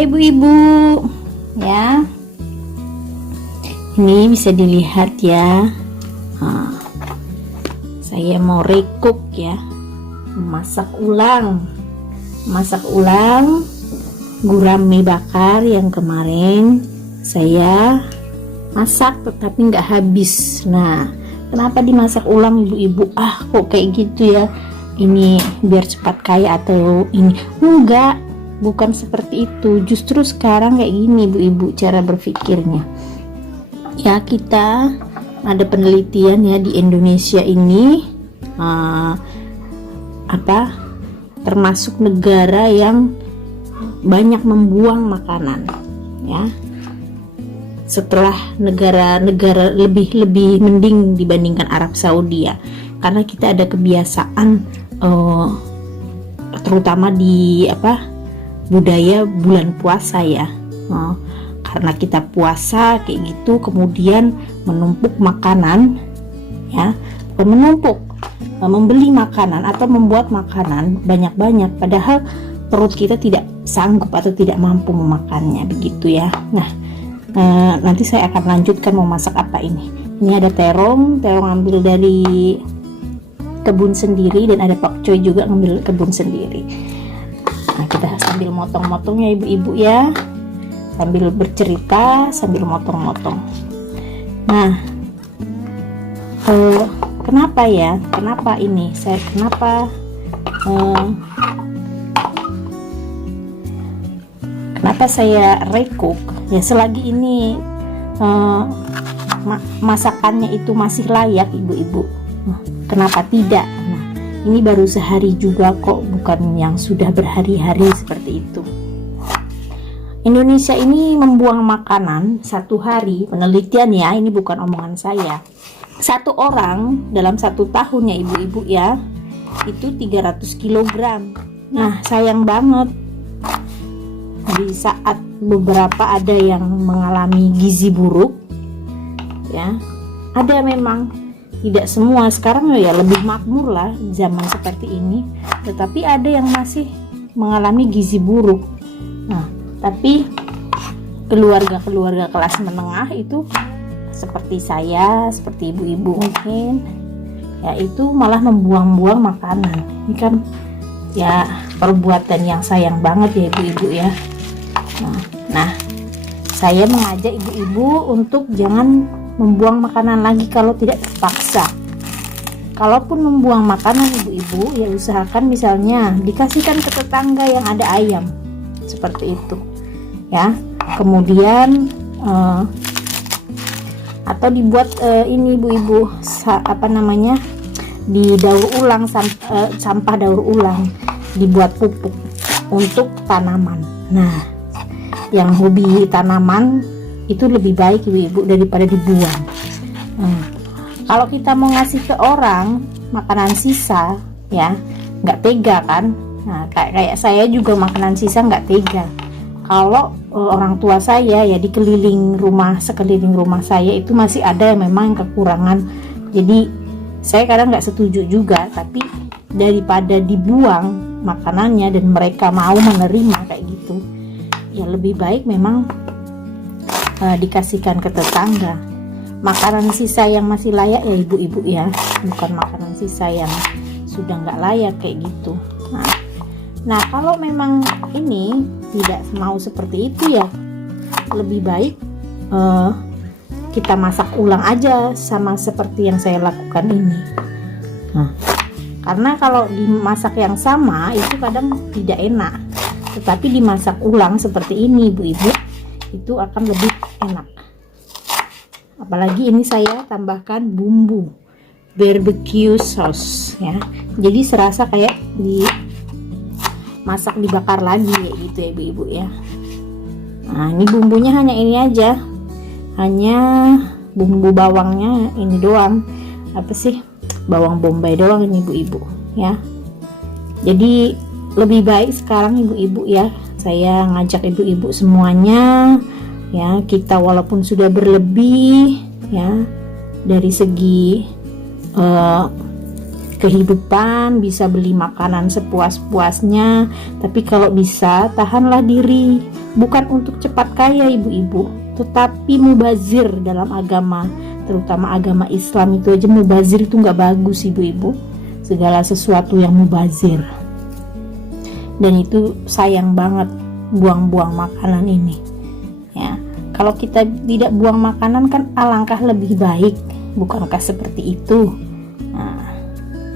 Ya ibu-ibu, ya ini bisa dilihat ya. Saya mau recook ya, masak ulang gurame bakar yang kemarin saya masak tetapi nggak habis. Nah, kenapa dimasak ulang ibu-ibu? Kok kayak gitu ya, ini biar cepat kaya atau ini? Enggak, bukan seperti itu. Justru sekarang kayak gini ibu-ibu cara berpikirnya ya. Kita ada penelitian ya di Indonesia ini, termasuk negara yang banyak membuang makanan ya, setelah negara-negara lebih mending dibandingkan Arab Saudi ya, karena kita ada kebiasaan terutama di budaya bulan puasa ya, karena kita puasa kayak gitu kemudian menumpuk makanan ya, bukan menumpuk, membeli makanan atau membuat makanan banyak-banyak padahal perut kita tidak sanggup atau tidak mampu memakannya begitu ya. Nah, nanti saya akan lanjutkan mau masak apa ini. Ini ada terong ambil dari kebun sendiri, dan ada pakcoy juga ngambil kebun sendiri. Nah, kita sambil motong-motongnya ibu-ibu ya, sambil bercerita sambil motong-motong. Nah, kenapa saya recook ya, selagi ini masakannya itu masih layak ibu-ibu, kenapa tidak? Nah, ini baru sehari juga kok, bukan yang sudah berhari-hari seperti itu. Indonesia ini membuang makanan satu hari, penelitian ya, ini bukan omongan saya, satu orang dalam 1 tahun ya ibu-ibu ya, itu 300 kg. Nah, sayang banget di saat beberapa ada yang mengalami gizi buruk ya, ada memang, tidak semua. Sekarang ya lebih makmur lah zaman seperti ini, tetapi ada yang masih mengalami gizi buruk. Nah, tapi keluarga kelas menengah itu seperti saya, seperti ibu-ibu mungkin ya, itu malah membuang-buang makanan. Ini kan ya perbuatan yang sayang banget ya ibu-ibu ya. Nah, saya mengajak ibu-ibu untuk jangan membuang makanan lagi kalau tidak terpaksa. Kalaupun membuang makanan ibu-ibu ya usahakan misalnya dikasihkan ke tetangga yang ada ayam, seperti itu ya. Kemudian atau dibuat ini ibu-ibu didaur ulang, sampah daur ulang, dibuat pupuk untuk tanaman. Nah, yang hobi tanaman itu lebih baik ibu-ibu daripada dibuang. Kalau kita mau ngasih ke orang makanan sisa ya, nggak tega kan. Nah, kayak saya juga makanan sisa nggak tega. Kalau orang tua saya ya di sekeliling rumah saya itu masih ada yang memang kekurangan. Jadi saya kadang nggak setuju juga, tapi daripada dibuang makanannya dan mereka mau menerima kayak gitu, ya lebih baik memang dikasihkan ke tetangga. Makanan sisa yang masih layak ya ibu-ibu ya, bukan makanan sisa yang sudah nggak layak kayak gitu. Nah, kalau memang ini tidak mau seperti itu ya, lebih baik kita masak ulang aja, sama seperti yang saya lakukan ini. Karena kalau dimasak yang sama itu kadang tidak enak, tetapi dimasak ulang seperti ini ibu-ibu itu akan lebih enak. Apalagi ini saya tambahkan bumbu barbecue sauce ya, jadi serasa kayak dibakar lagi ya gitu ya ibu-ibu ya. Nah, ini bumbunya hanya ini aja, hanya bumbu bawangnya ini doang, bawang bombay doang ini ibu-ibu ya. Jadi lebih baik sekarang ibu-ibu ya, saya ngajak ibu-ibu semuanya ya, kita walaupun sudah berlebih ya dari segi kehidupan, bisa beli makanan sepuas-puasnya, tapi kalau bisa tahanlah diri bukan untuk cepat kaya ibu-ibu, tetapi mubazir dalam agama, terutama agama Islam itu aja mubazir itu nggak bagus ibu-ibu, segala sesuatu yang mubazir. Dan itu sayang banget buang-buang makanan ini ya. Kalau kita tidak buang makanan kan alangkah lebih baik, bukankah seperti itu?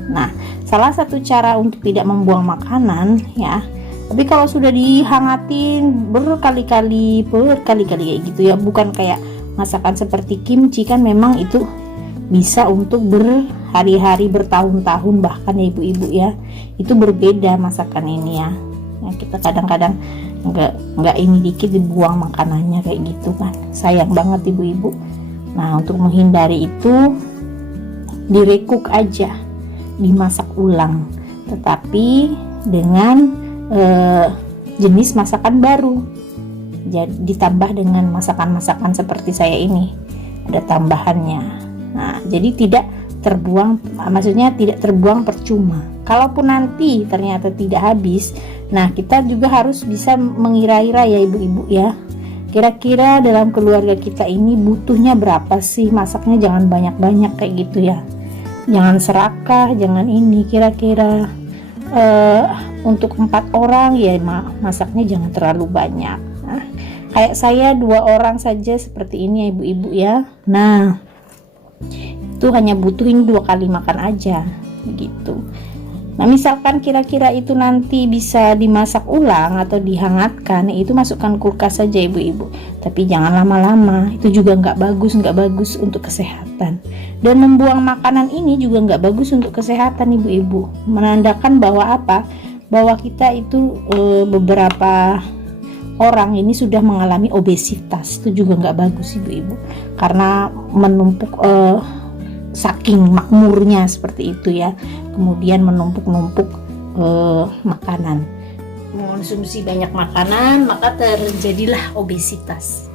Nah, salah satu cara untuk tidak membuang makanan ya, tapi kalau sudah dihangatin berkali-kali kayak gitu ya, bukan kayak masakan seperti kimchi kan, memang itu bisa untuk berhari-hari, bertahun-tahun bahkan ya ibu-ibu ya. Itu berbeda masakan ini ya. Kita kadang-kadang nggak ini dikit dibuang makanannya kayak gitu kan, sayang banget ibu-ibu. Nah, untuk menghindari itu direkuk aja, dimasak ulang, tetapi dengan jenis masakan baru. Jadi ditambah dengan masakan-masakan seperti saya ini, ada tambahannya. Nah, jadi tidak terbuang, maksudnya tidak terbuang percuma. Kalaupun nanti ternyata tidak habis, nah kita juga harus bisa mengira-ira ya ibu-ibu ya, kira-kira dalam keluarga kita ini butuhnya berapa sih, masaknya jangan banyak-banyak kayak gitu ya, jangan serakah, jangan ini, kira-kira untuk 4 orang ya masaknya jangan terlalu banyak. Nah, kayak saya 2 orang saja seperti ini ya ibu-ibu ya. Nah, itu hanya butuhin 2 kali makan aja begitu. Nah, misalkan kira-kira itu nanti bisa dimasak ulang atau dihangatkan, itu masukkan kulkas saja ibu-ibu, tapi jangan lama-lama, itu juga nggak bagus untuk kesehatan. Dan membuang makanan ini juga nggak bagus untuk kesehatan ibu-ibu, menandakan bahwa apa, bahwa kita itu beberapa orang ini sudah mengalami obesitas. Itu juga nggak bagus ibu-ibu, karena menumpuk saking makmurnya seperti itu ya, kemudian menumpuk-numpuk makanan, mengonsumsi banyak makanan, maka terjadilah obesitas.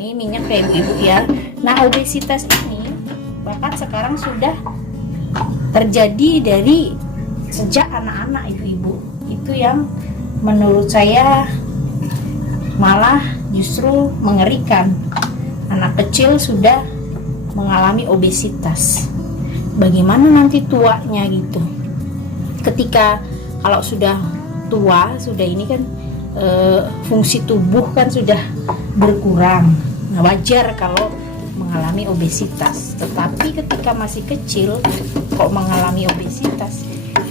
Ini minyak kayak ibu-ibu ya. Nah, obesitas ini bahkan sekarang sudah terjadi dari sejak anak-anak ibu-ibu. Itu yang menurut saya malah justru mengerikan. Anak kecil sudah mengalami obesitas. Bagaimana nanti tuanya gitu? Ketika kalau sudah tua, sudah ini kan fungsi tubuh kan sudah berkurang. Nah, wajar kalau mengalami obesitas. Tetapi ketika masih kecil kok mengalami obesitas,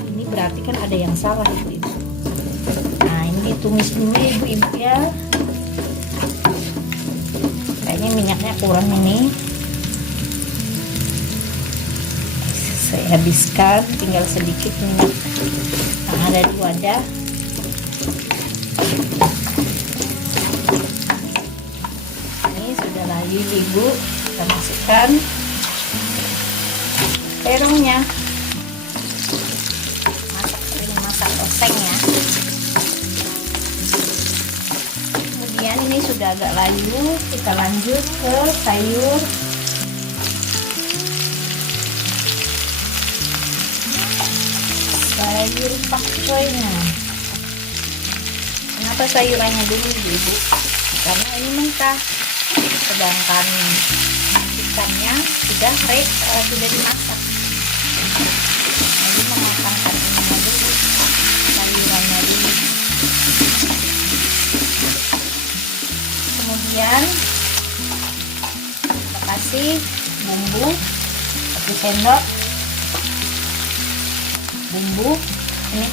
ini berarti kan ada yang salah ibu-ibu. Nah, ini tumis dulu ibu-ibu ya. Kayaknya minyaknya kurang ini. Saya habiskan, tinggal sedikit minyak yang ada di wadah. Ini sudah layu ibu, kita masukkan terongnya, masak oseng ya. Kemudian ini sudah agak layu, kita lanjut ke sayur. Sayur pakcoynya. Kenapa sayurannya dulu ibu? Karena ini mentah, sedangkan ikannya sudah dimasak. Jadi mematangkan ininya dulu, sayurannya dulu. Kemudian kita kasih bumbu 1 sendok bumbu ini.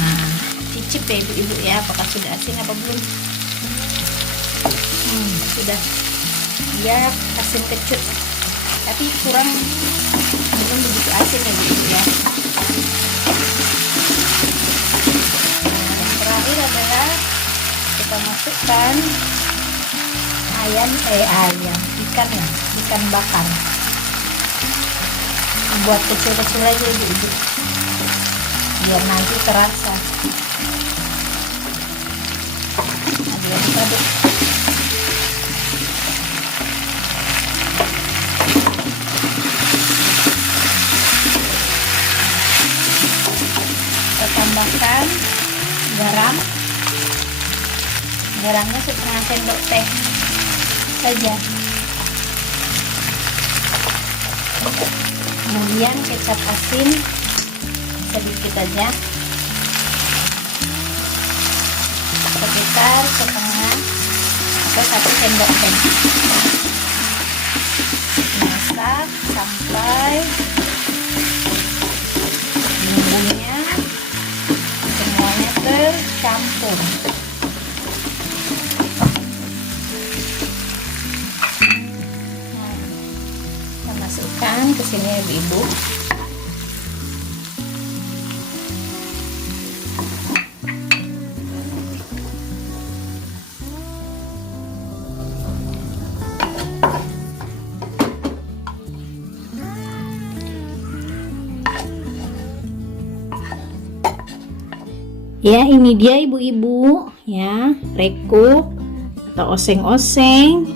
Nah, cicip ya ibu-ibu ya, apakah sudah asin apa belum? Sudah, dia asin kecut, tapi belum begitu asin ya ibu-ibu ya. Yang terakhir adalah kita masukkan ikan bakar. Buat kecil-kecil aja ibu-ibu, biar nanti terasa. Aduk-aduk. Kita tambahkan garam garamnya setengah sendok teh saja. Kemudian kecap asin sedikit aja, sekitar setengah atau 1 sendok teh. Masak sampai bumbunya semuanya tercampur. Kita masukkan ke sini ya ibu-ibu. Ya, ini dia ibu-ibu ya, reko atau oseng-oseng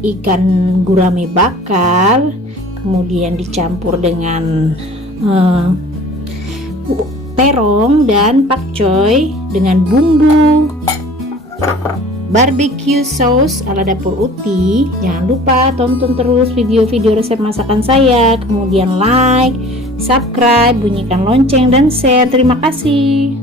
ikan gurame bakar, kemudian dicampur dengan terong dan pakcoy dengan bumbu barbecue sauce ala dapur Uti. Jangan lupa tonton terus video-video resep masakan saya, kemudian like, subscribe, bunyikan lonceng dan share. Terima kasih.